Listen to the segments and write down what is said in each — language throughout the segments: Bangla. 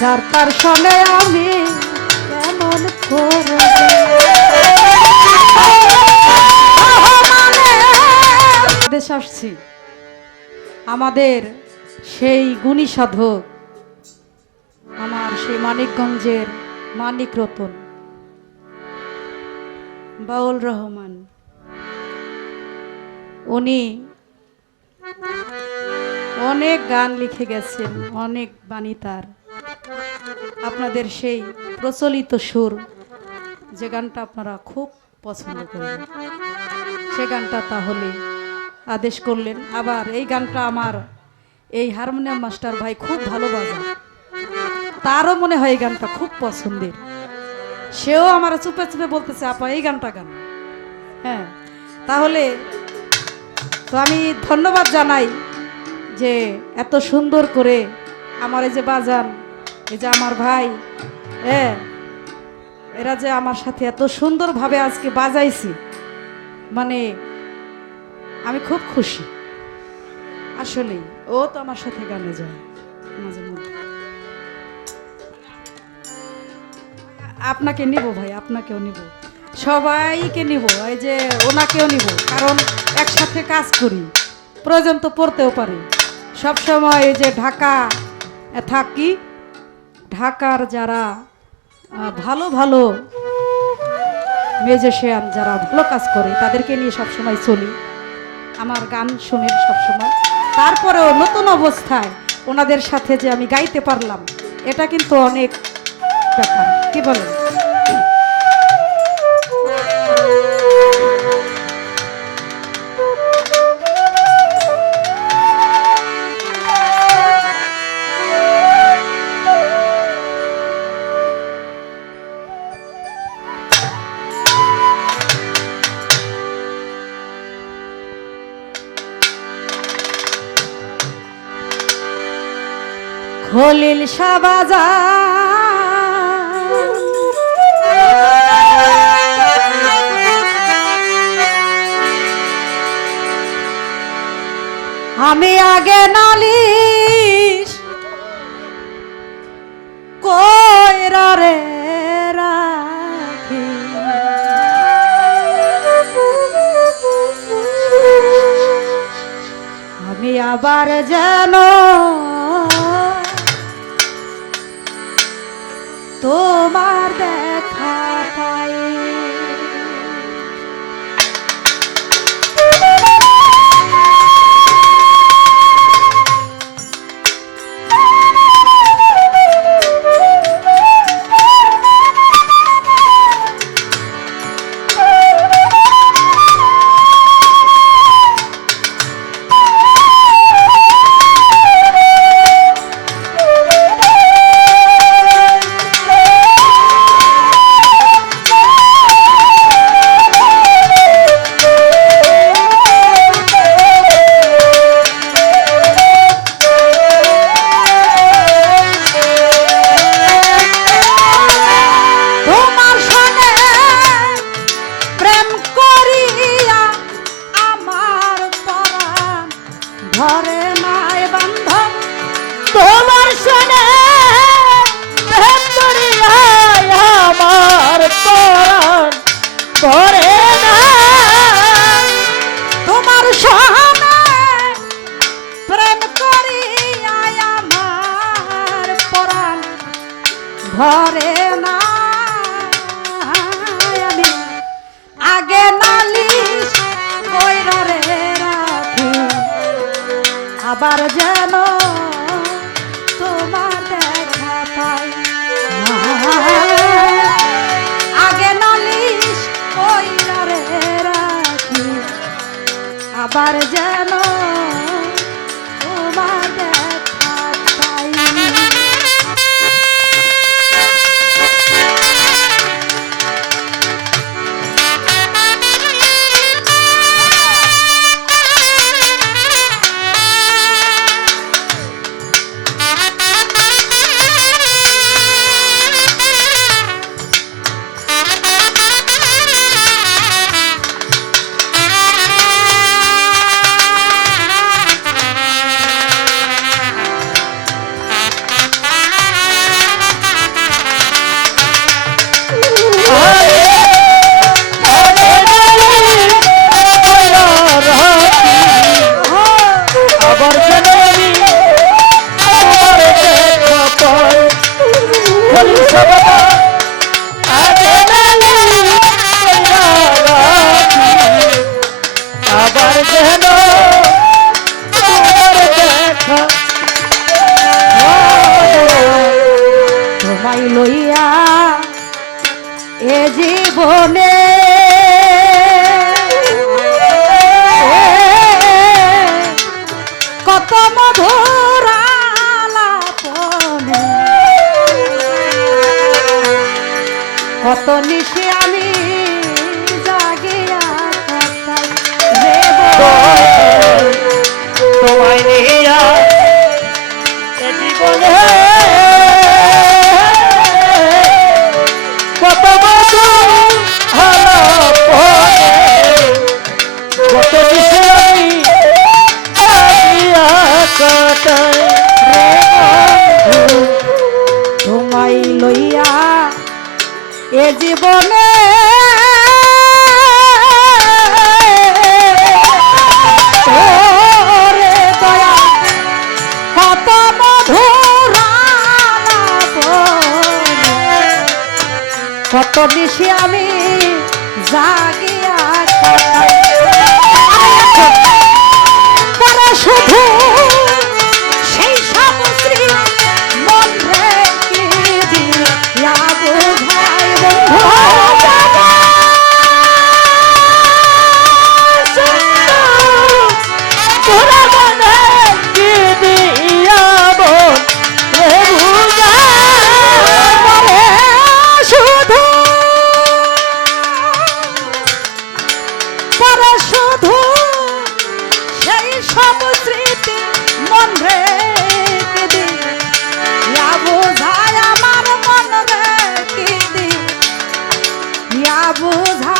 যার তার সঙ্গে আমি কেমন দেশ আসছি। আমাদের সেই গুণী সাধক, আমার সেই মানিকগঞ্জের মানিক রতন। বাউল রহমান, উনি অনেক গান লিখে গেছেন, অনেক বাণী তার। আপনাদের সেই প্রচলিত সুর, যে গানটা আপনারা খুব পছন্দ করেন। সে গানটা তাহলে আদেশ করলেন। আবার এই গানটা আমার এই হারমোনিয়াম মাস্টার ভাই খুব ভালো তারও মনে হয় এই গানটা খুব পছন্দের। সেও আমার চুপে চুপে বলতেছে, আপা, এই গানটা গান। হ্যাঁ তাহলে তো আমি ধন্যবাদ জানাই যে এত সুন্দর করে আমার এই যে বাজান এই যে আমার ভাই হ্যাঁ এরা যে আমার সাথে এত সুন্দরভাবে আজকে বাজাইছি মানে আমি খুব খুশি। আসলেই ও তো আমার সাথে গানে যায় আপনাকে নিব ভাই, আপনাকেও নিব। সবাইকে নিব, এই যে ওনাকেও নিব, কারণ একসাথে কাজ করি, প্রয়োজন তো পড়তেও পারি। সবসময় এই যে ঢাকা থাকি ঢাকার যারা ভালো ভালো মিউজিশিয়ান যারা ভালো কাজ করে, তাদেরকে নিয়ে সবসময় চলি। আমার গান শুনেন সবসময়। তারপরেও নতুন অবস্থায় ওনাদের সাথে যে আমি গাইতে পারলাম, এটা কিন্তু অনেক ব্যাপার। কি বলেন? খলিল সাবাজা আমি আগে নালিশ কইরা রে আবার যেন তোমার ঘরে না। আগে নালিশ কইরা রে রাখি। আবার যেন আগে আবার যেন জগতের রে বন্ধু তোমাই লইয়া এ জীবনে কত দিশে আমি বোঝা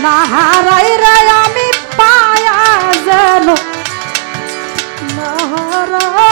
না হারাই রায় আমি পায়া যেন। না হারাই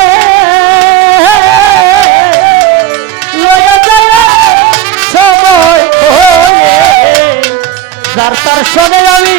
যার তার শোনে আমি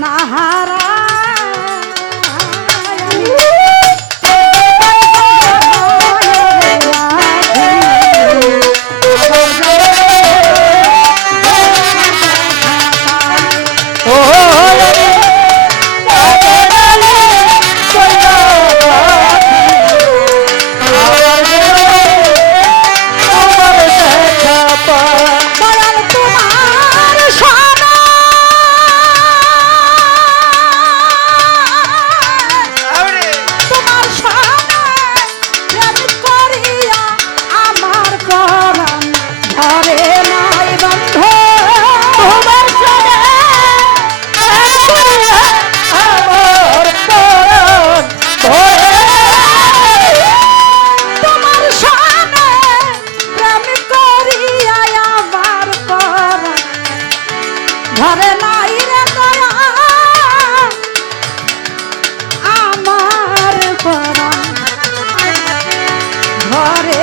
নাহারায় ঘরে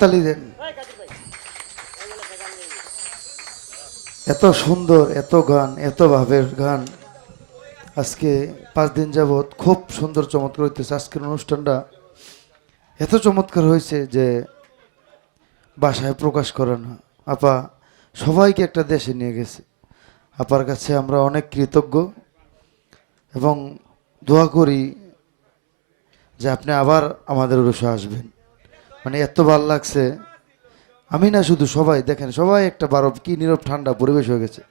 হাততালি দেন এত সুন্দর, এত গান, এত ভাবের গান। আজকে পাঁচ দিন যাবৎ খুব সুন্দর চমৎকার হইতেছে। আজকের অনুষ্ঠানটা এত চমৎকার হয়েছে যে বাসায় প্রকাশ করে না। আপা সবাইকে একটা দেশে নিয়ে গেছে। আপার কাছে আমরা অনেক কৃতজ্ঞ এবং দোয়া করি যে আপনি আবার আমাদের উরসে আসবেন। মানে এত ভালো লাগছে। আমি না শুধু সবাই দেখেন সবাই একটা বারো কি নীরব ঠান্ডা পরিবেশ হয়ে গেছে।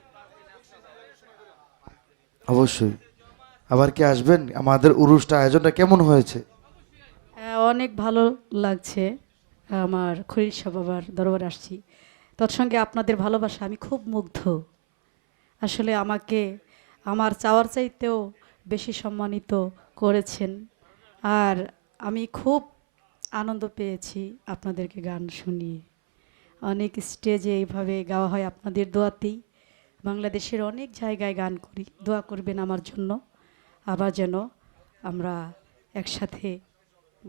অবশ্যই। আবার কি আসবেন? আমাদের উরুসটা আয়োজনটা কেমন হয়েছে? হ্যাঁ, অনেক ভালো লাগছে। আমার খরিদ শাহ বাবার দরবারে আসছি। তৎসঙ্গে আপনাদের ভালোবাসা আমি খুব মুগ্ধ। আসলে আমাকে আমার চাওয়ার চাইতেও বেশি সম্মানিত করেছেন। আর আমি খুব আনন্দ পেয়েছি আপনাদেরকে গান শুনিয়ে। অনেক স্টেজে এইভাবে গাওয়া হয় আপনাদের দোয়াতেই। বাংলাদেশের অনেক জায়গায় গান করি। দোয়া করবেন আমার জন্য। আবার যেন আমরা একসাথে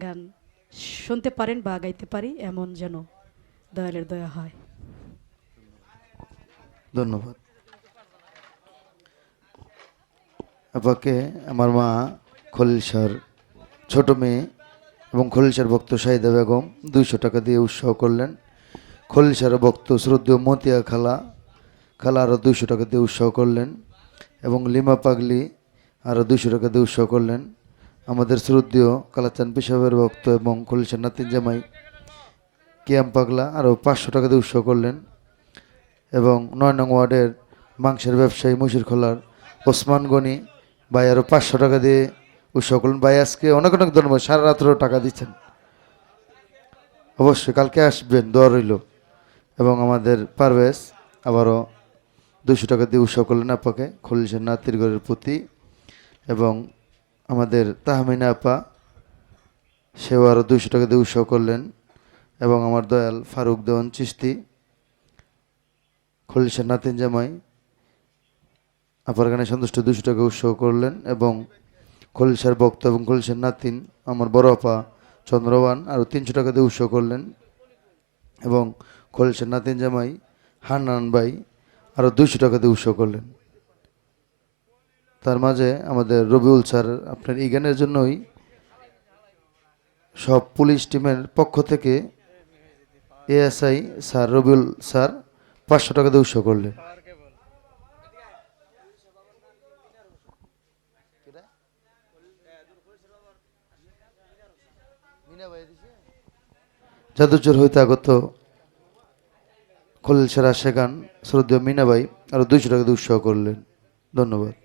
গান শুনতে পারেন বা গাইতে পারি, এমন যেন দয়ালের দয়া হয়। ধন্যবাদ। আপাকে আমার মা খলিল স্যার, ছোট মেয়ে এবং খলিলসার ভক্ত শাহিদা বেগম দুইশো টাকা দিয়ে উৎসাহ করলেন। খলিলসার ভক্ত শ্রদ্ধেয় মতিয়া খালা খালা আরও দুইশো টাকা দিয়ে উৎসাহ করলেন এবং লিমা পাগলি আরও দুইশো টাকা দিয়ে উৎসাহ করলেন। আমাদের শ্রদ্ধেয় কালাচান পেশাবের ভক্ত এবং খলিলসার নাতিন জামাই কিয়াম পাগলা আরও পাঁচশো টাকা দিয়ে উৎসাহ করলেন এবং নয় নং ওয়ার্ডের মাংসের ব্যবসায়ী মসির খোলার ওসমান গনি ভাই আরও পাঁচশো টাকা দিয়ে উৎসাহ করলেন ভাই আজকে অনেক অনেক ধন্যবাদ। সারা রাত্রেও টাকা দিচ্ছেন। অবশ্যই, কালকে আসবেন, দোয়া রইল। এবং আমাদের পারভেজ আবারও দুশো টাকা দিয়ে উৎসব করলেন আপাকে খলিশের নাতির ঘরের প্রতি। এবং আমাদের তাহমিনা আপা, সেও আরও দুশো টাকা দিয়ে উৎসব করলেন। এবং আমার দয়াল ফারুক দেওয়ান চিস্তি খলিশের নাতিন জামাই, আপার গানে সন্তুষ্ট দুশো টাকা উৎসব করলেন। এবং খলিশার ভক্ত এবং খলিশার নাতিন, আমার বড় আপা চন্দ্রবান আরও তিনশো টাকা দিয়ে উৎসাহ করলেন। এবং খলিশার নাতিন জামাই, হান্নান ভাই আরও দুইশো টাকা দিয়ে উৎসাহ করলেন। তার মাঝে আমাদের রবিউল স্যার আপনার এই জন্যই সব পুলিশ টিমের পক্ষ থেকে এএসআই স্যার রবিউল স্যার পাঁচশো টাকা দিয়ে উৎসাহ করলেন। জাদুচর হইতে আগত খলিল সেরা শেখান শ্রদ্ধেয় মিনাবাই আরও দুইশো টাকা দিয়ে উৎসাহ করলেন। ধন্যবাদ।